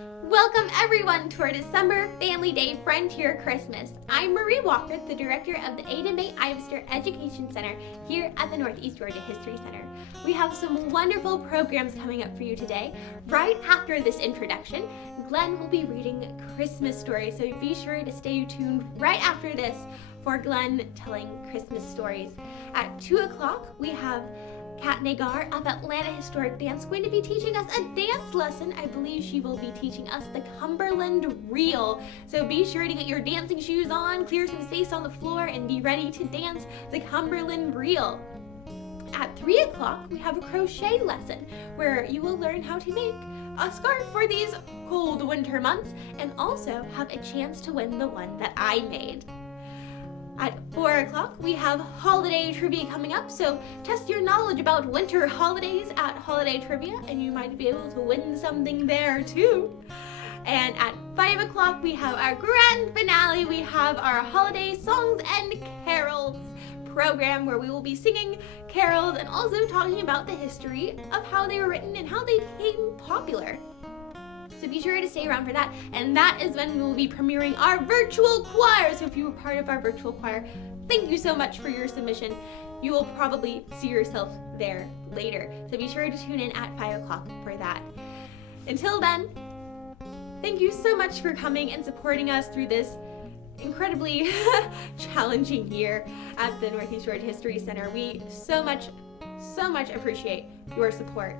Welcome everyone to our December Family Day Frontier Christmas. I'm Marie Walker, the director of the Ada May Ivester Education Center here at the Northeast Georgia History Center. We have some wonderful programs coming up for you today. Right after this introduction, Glen will be reading Christmas stories, so be sure to stay tuned right after this for Glen telling Christmas stories. At 2 o'clock, we have Kat Nagar of Atlanta Historic Dance going to be teaching us a dance lesson. I believe she will be teaching us the Cumberland Reel. So be sure to get your dancing shoes on, clear some space on the floor, and be ready to dance the Cumberland Reel. At 3 o'clock, we have a crochet lesson where you will learn how to make a scarf for these cold winter months and also have a chance to win the one that I made. At 4 o'clock, we have holiday trivia coming up, so test your knowledge about winter holidays at Holiday Trivia, and you might be able to win something there too. And at 5 o'clock, we have our grand finale. We have our holiday songs and carols program where we will be singing carols and also talking about the history of how they were written and how they became popular. So be sure to stay around for that. And that is when we will be premiering our virtual choir. So if you were part of our virtual choir, thank you so much for your submission. You will probably see yourself there later. So be sure to tune in at 5 o'clock for that. Until then, thank you so much for coming and supporting us through this incredibly challenging year at the Northeast Georgia History Center. We so much appreciate your support.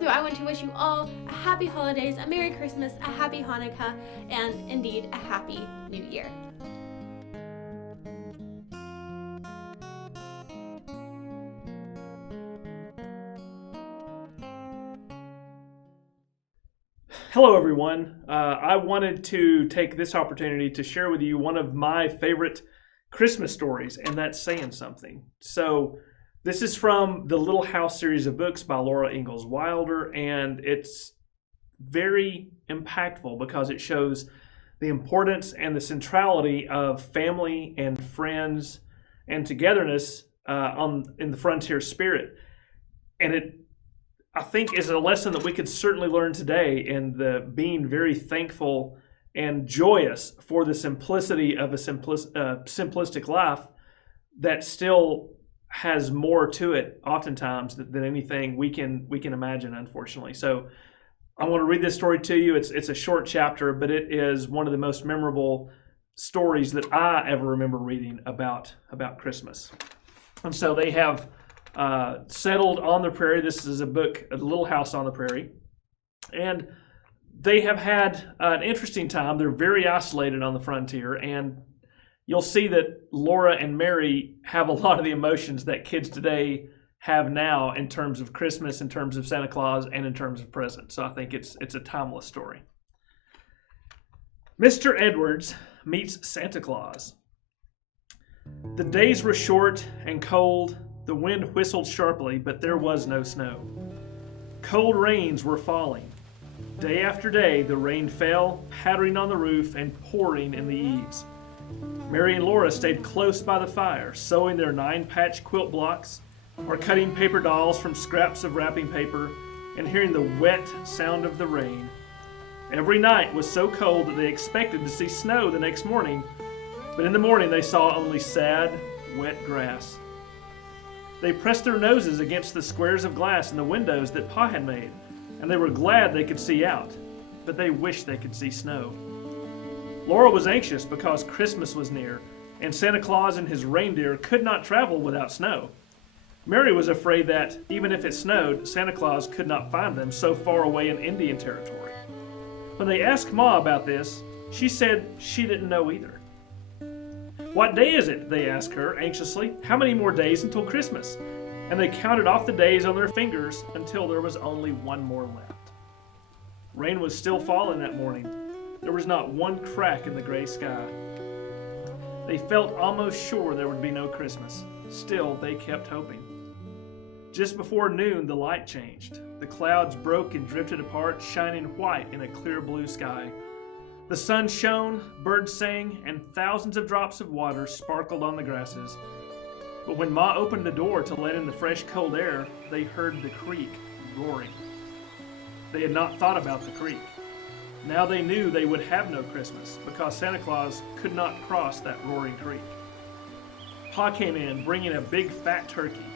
So I want to wish you all a happy holidays, a Merry Christmas, a happy Hanukkah, and indeed a happy New Year. Hello everyone. I wanted to take this opportunity to share with you one of my favorite Christmas stories, and that's saying something. So this is from the Little House series of books by Laura Ingalls Wilder, and it's very impactful because it shows the importance and the centrality of family and friends and togetherness in the frontier spirit. And it, I think, is a lesson that we could certainly learn today in the being very thankful and joyous for the simplicity of a simplistic life that still has more to it oftentimes than anything we can imagine, unfortunately. So I want to read this story to you. It's a short chapter, but it is one of the most memorable stories that I ever remember reading about Christmas. And so they have settled on the prairie. This is a book, A Little House on the Prairie. And they have had an interesting time. They're very isolated on the frontier, and you'll see that Laura and Mary have a lot of the emotions that kids today have now in terms of Christmas, in terms of Santa Claus, and in terms of presents. So I think it's a timeless story. Mr. Edwards meets Santa Claus. The days were short and cold. The wind whistled sharply, but there was no snow. Cold rains were falling. Day after day, the rain fell, pattering on the roof and pouring in the eaves. Mary and Laura stayed close by the fire, sewing their 9-patch quilt blocks, or cutting paper dolls from scraps of wrapping paper, and hearing the wet sound of the rain. Every night was so cold that they expected to see snow the next morning, but in the morning they saw only sad, wet grass. They pressed their noses against the squares of glass in the windows that Pa had made, and they were glad they could see out, but they wished they could see snow. Laura was anxious because Christmas was near, and Santa Claus and his reindeer could not travel without snow. Mary was afraid that, even if it snowed, Santa Claus could not find them so far away in Indian territory. When they asked Ma about this, she said she didn't know either. "What day is it?" they asked her anxiously. "How many more days until Christmas?" And they counted off the days on their fingers until there was only one more left. Rain was still falling that morning. There was not one crack in the gray sky. They felt almost sure there would be no Christmas. Still, they kept hoping. Just before noon, the light changed. The clouds broke and drifted apart, shining white in a clear blue sky. The sun shone, birds sang, and thousands of drops of water sparkled on the grasses. But when Ma opened the door to let in the fresh, cold air, they heard the creek roaring. They had not thought about the creek. Now they knew they would have no Christmas because Santa Claus could not cross that roaring creek. Pa came in bringing a big fat turkey.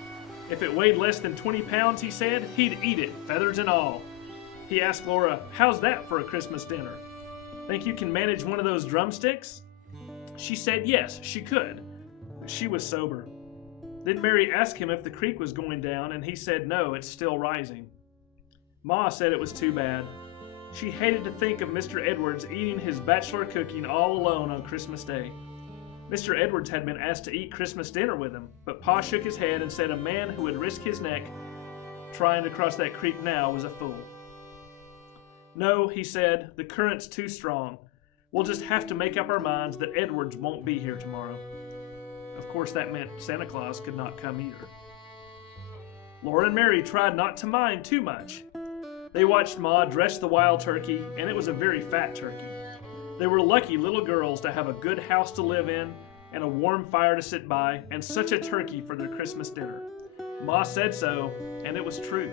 If it weighed less than 20 pounds, he said, he'd eat it, feathers and all. He asked Laura, "How's that for a Christmas dinner? Think you can manage one of those drumsticks?" She said yes, she could, but she was sober. Then Mary asked him if the creek was going down, and he said no, it's still rising. Ma said it was too bad. She hated to think of Mr. Edwards eating his bachelor cooking all alone on Christmas Day. Mr. Edwards had been asked to eat Christmas dinner with him, but Pa shook his head and said a man who would risk his neck trying to cross that creek now was a fool. "No," he said, "the current's too strong. We'll just have to make up our minds that Edwards won't be here tomorrow." Of course, that meant Santa Claus could not come either. Laura and Mary tried not to mind too much. They watched Ma dress the wild turkey, and it was a very fat turkey. They were lucky little girls to have a good house to live in, and a warm fire to sit by, and such a turkey for their Christmas dinner. Ma said so, and it was true.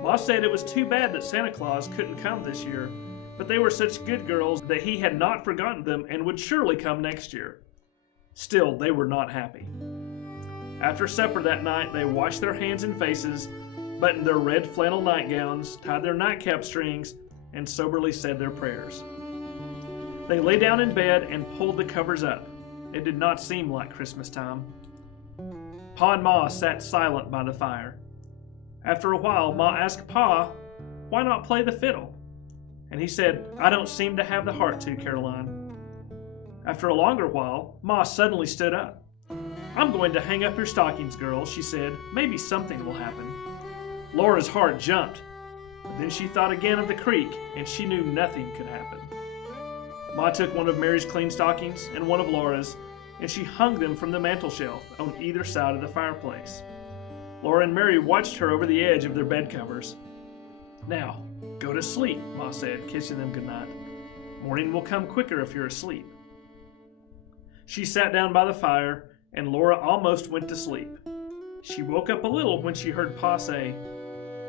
Ma said it was too bad that Santa Claus couldn't come this year, but they were such good girls that he had not forgotten them and would surely come next year. Still, they were not happy. After supper that night, they washed their hands and faces, buttoned their red flannel nightgowns, tied their nightcap strings, and soberly said their prayers. They lay down in bed and pulled the covers up. It did not seem like Christmas time. Pa and Ma sat silent by the fire. After a while, Ma asked Pa, "Why not play the fiddle?" And he said, "I don't seem to have the heart to, Caroline." After a longer while, Ma suddenly stood up. "I'm going to hang up your stockings, girls," she said. "Maybe something will happen." Laura's heart jumped, but then she thought again of the creek, and she knew nothing could happen. Ma took one of Mary's clean stockings and one of Laura's, and she hung them from the mantel shelf on either side of the fireplace. Laura and Mary watched her over the edge of their bed covers. "Now, go to sleep," Ma said, kissing them goodnight. "Morning will come quicker if you're asleep." She sat down by the fire, and Laura almost went to sleep. She woke up a little when she heard Pa say,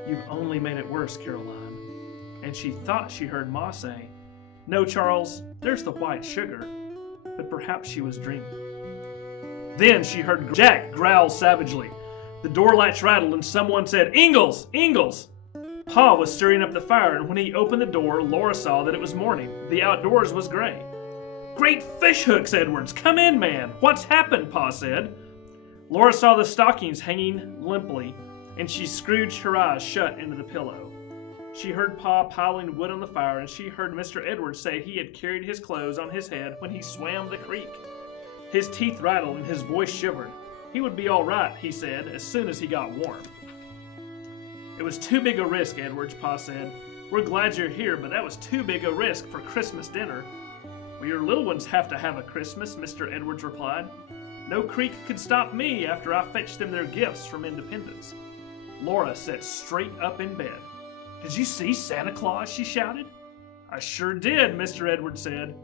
"You've only made it worse, Caroline." And she thought she heard Ma say, "No, Charles, there's the white sugar," but perhaps she was dreaming. Then she heard Jack growl savagely. The door latch rattled and someone said, "Ingalls! Ingalls!" Pa was stirring up the fire, and when he opened the door, Laura saw that it was morning. The outdoors was gray. "Great fish hooks, Edwards! Come in, man! What's happened?" Pa said. Laura saw the stockings hanging limply, and she scrooged her eyes shut into the pillow. She heard Pa piling wood on the fire, and she heard Mr. Edwards say he had carried his clothes on his head when he swam the creek. His teeth rattled and his voice shivered. He would be all right, he said, as soon as he got warm. "It was too big a risk, Edwards," Pa said. "We're glad you're here, but that was too big a risk for Christmas dinner." "Well, your little ones have to have a Christmas," Mr. Edwards replied. "No creek could stop me after I fetched them their gifts from Independence." Laura sat straight up in bed. "Did you see Santa Claus?" she shouted. "I sure did," Mr. Edwards said.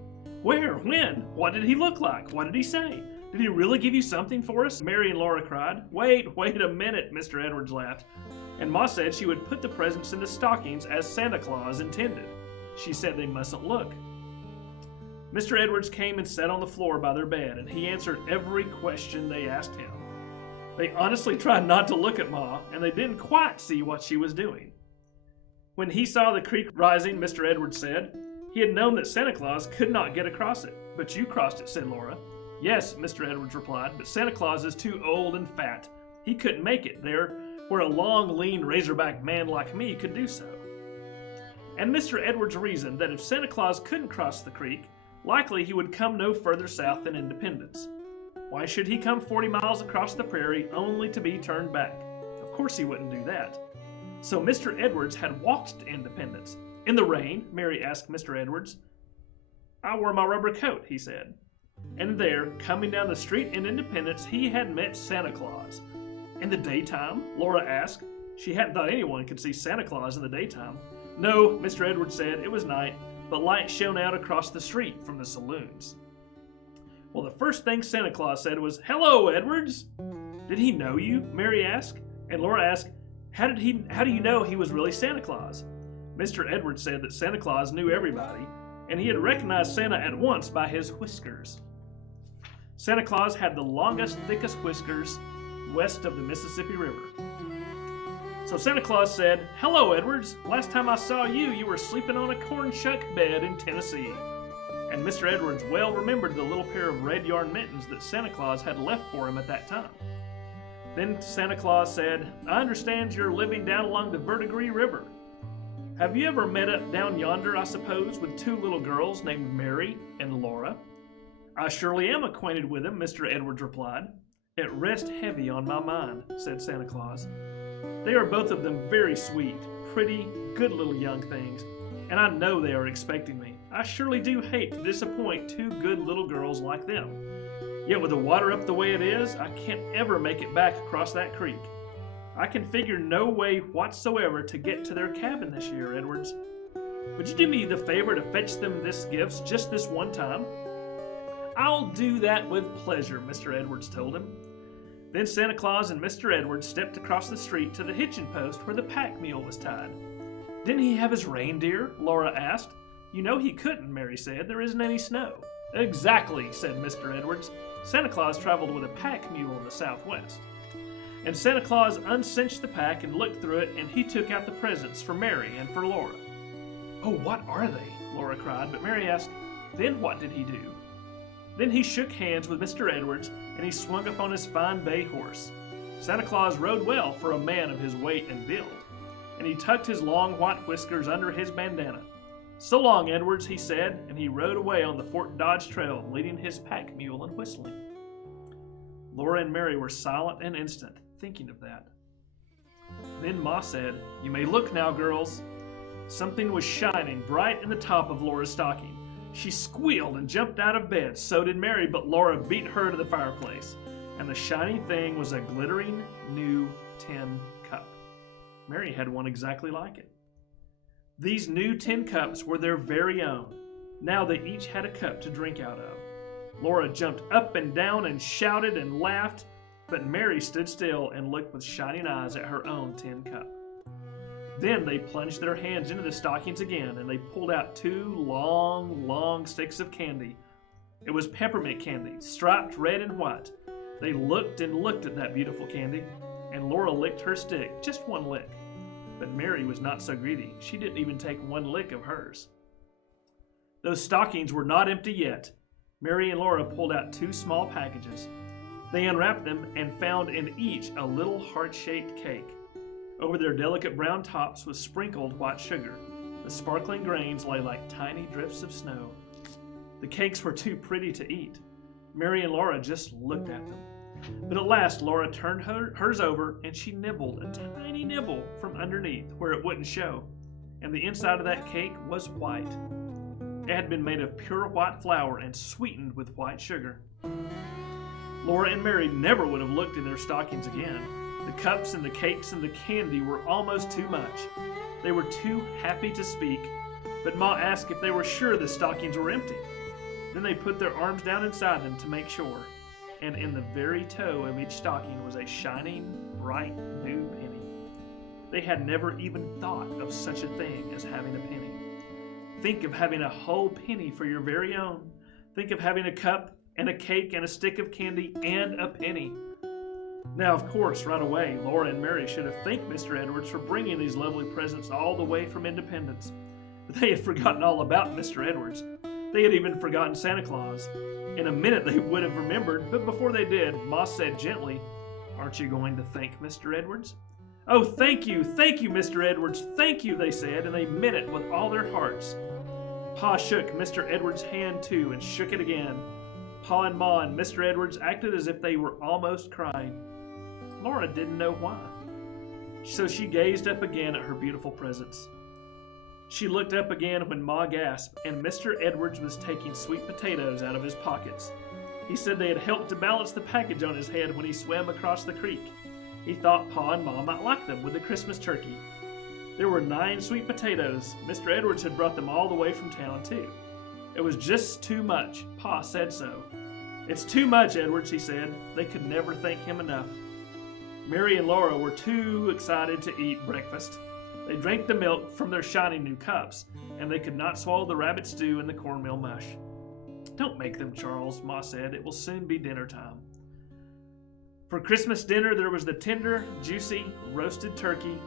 "Where? When? What did he look like? What did he say? Did he really give you something for us?" Mary and Laura cried. Wait a minute," Mr. Edwards laughed. "And Ma said she would put the presents in the stockings as Santa Claus intended. She said they mustn't look." Mr. Edwards came and sat on the floor by their bed, and he answered every question they asked him. They honestly tried not to look at Ma, and they didn't quite see what she was doing. When he saw the creek rising, Mr. Edwards said, he had known that Santa Claus could not get across it. "But you crossed it," said Laura. "Yes," Mr. Edwards replied, "but Santa Claus is too old and fat. He couldn't make it there where a long, lean, razorback man like me could do so." And Mr. Edwards reasoned that if Santa Claus couldn't cross the creek, likely he would come no further south than Independence. Why should he come 40 miles across the prairie only to be turned back? Of course he wouldn't do that. So Mr. Edwards had walked to Independence. "In the rain?" Mary asked Mr. Edwards. "I wore my rubber coat," he said. And there, coming down the street in Independence, he had met Santa Claus. "In the daytime?" Laura asked. She hadn't thought anyone could see Santa Claus in the daytime. "No," Mr. Edwards said, "it was night, but light shone out across the street from the saloons." Well, the first thing Santa Claus said was, "Hello, Edwards." "Did he know you?" Mary asked. And Laura asked, How do you know he was really Santa Claus?" Mr. Edwards said that Santa Claus knew everybody, and he had recognized Santa at once by his whiskers. Santa Claus had the longest, thickest whiskers west of the Mississippi River. So Santa Claus said, "Hello, Edwards. Last time I saw you, you were sleeping on a corn shuck bed in Tennessee." And Mr. Edwards well remembered the little pair of red yarn mittens that Santa Claus had left for him at that time. Then Santa Claus said, "I understand you're living down along the Verdigris River. Have you ever met up down yonder, I suppose, with two little girls named Mary and Laura?" "I surely am acquainted with them," Mr. Edwards replied. "It rests heavy on my mind," said Santa Claus. "They are both of them very sweet, pretty, good little young things, and I know they are expecting me. I surely do hate to disappoint two good little girls like them. Yet with the water up the way it is, I can't ever make it back across that creek. I can figure no way whatsoever to get to their cabin this year, Edwards. Would you do me the favor to fetch them this gifts just this one time?" "I'll do that with pleasure," Mr. Edwards told him. Then Santa Claus and Mr. Edwards stepped across the street to the hitching post where the pack mule was tied. "Didn't he have his reindeer?" Laura asked. "You know he couldn't," Mary said. "There isn't any snow." "Exactly," said Mr. Edwards. "Santa Claus traveled with a pack mule in the Southwest." And Santa Claus uncinched the pack and looked through it, and he took out the presents for Mary and for Laura. "Oh, what are they?" Laura cried, but Mary asked, "Then what did he do?" Then he shook hands with Mr. Edwards, and he swung up on his fine bay horse. Santa Claus rode well for a man of his weight and build, and he tucked his long white whiskers under his bandana. "So long, Edwards," he said, and he rode away on the Fort Dodge Trail, leading his pack mule and whistling. Laura and Mary were silent an instant, thinking of that. Then Ma said, "You may look now, girls." Something was shining bright in the top of Laura's stocking. She squealed and jumped out of bed. So did Mary, but Laura beat her to the fireplace. And the shining thing was a glittering new tin cup. Mary had one exactly like it. These new tin cups were their very own. Now they each had a cup to drink out of. Laura jumped up and down and shouted and laughed, but Mary stood still and looked with shining eyes at her own tin cup. Then they plunged their hands into the stockings again, and they pulled out two long, long sticks of candy. It was peppermint candy, striped red and white. They looked and looked at that beautiful candy, and Laura licked her stick, just one lick. But Mary was not so greedy. She didn't even take one lick of hers. Those stockings were not empty yet. Mary and Laura pulled out two small packages. They unwrapped them and found in each a little heart-shaped cake. Over their delicate brown tops was sprinkled white sugar. The sparkling grains lay like tiny drifts of snow. The cakes were too pretty to eat. Mary and Laura just looked at them. But at last Laura turned hers over, and she nibbled a tiny nibble from underneath where it wouldn't show. And the inside of that cake was white. It had been made of pure white flour and sweetened with white sugar. Laura and Mary never would have looked in their stockings again. The cups and the cakes and the candy were almost too much. They were too happy to speak, but Ma asked if they were sure the stockings were empty. Then they put their arms down inside them to make sure, and in the very toe of each stocking was a shining, bright new penny. They had never even thought of such a thing as having a penny. Think of having a whole penny for your very own. Think of having a cup and a cake and a stick of candy and a penny. Now, of course, right away, Laura and Mary should have thanked Mr. Edwards for bringing these lovely presents all the way from Independence. But they had forgotten all about Mr. Edwards. They had even forgotten Santa Claus. In a minute they would have remembered, but before they did, Ma said gently, "Aren't you going to thank Mr. Edwards?" "Oh, thank you, Mr. Edwards, thank you," they said, and they meant it with all their hearts. Pa shook Mr. Edwards' hand too and shook it again. Pa and Ma and Mr. Edwards acted as if they were almost crying. Laura didn't know why. So she gazed up again at her beautiful presents. She looked up again when Ma gasped, and Mr. Edwards was taking sweet potatoes out of his pockets. He said they had helped to balance the package on his head when he swam across the creek. He thought Pa and Ma might like them with the Christmas turkey. There were 9 sweet potatoes. Mr. Edwards had brought them all the way from town, too. It was just too much. Pa said so. "It's too much, Edwards," he said. They could never thank him enough. Mary and Laura were too excited to eat breakfast. They drank the milk from their shiny new cups, and they could not swallow the rabbit stew and the cornmeal mush. "Don't make them, Charles," Ma said. "It will soon be dinner time." For Christmas dinner, there was the tender, juicy, roasted turkey.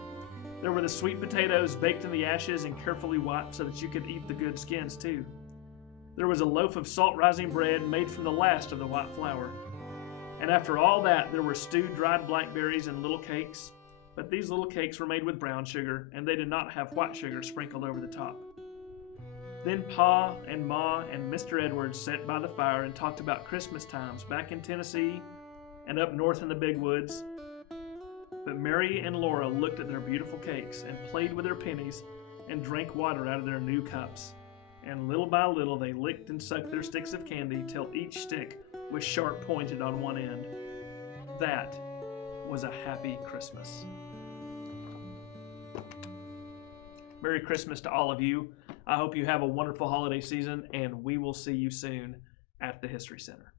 There were the sweet potatoes baked in the ashes and carefully wiped so that you could eat the good skins too. There was a loaf of salt-rising bread made from the last of the white flour. And after all that, there were stewed dried blackberries and little cakes. But these little cakes were made with brown sugar, and they did not have white sugar sprinkled over the top. Then Pa and Ma and Mr. Edwards sat by the fire and talked about Christmas times back in Tennessee and up north in the big woods. But Mary and Laura looked at their beautiful cakes and played with their pennies and drank water out of their new cups. And little by little they licked and sucked their sticks of candy till each stick was sharp pointed on one end. That was a happy Christmas. Merry Christmas to all of you. I hope you have a wonderful holiday season, and we will see you soon at the History Center.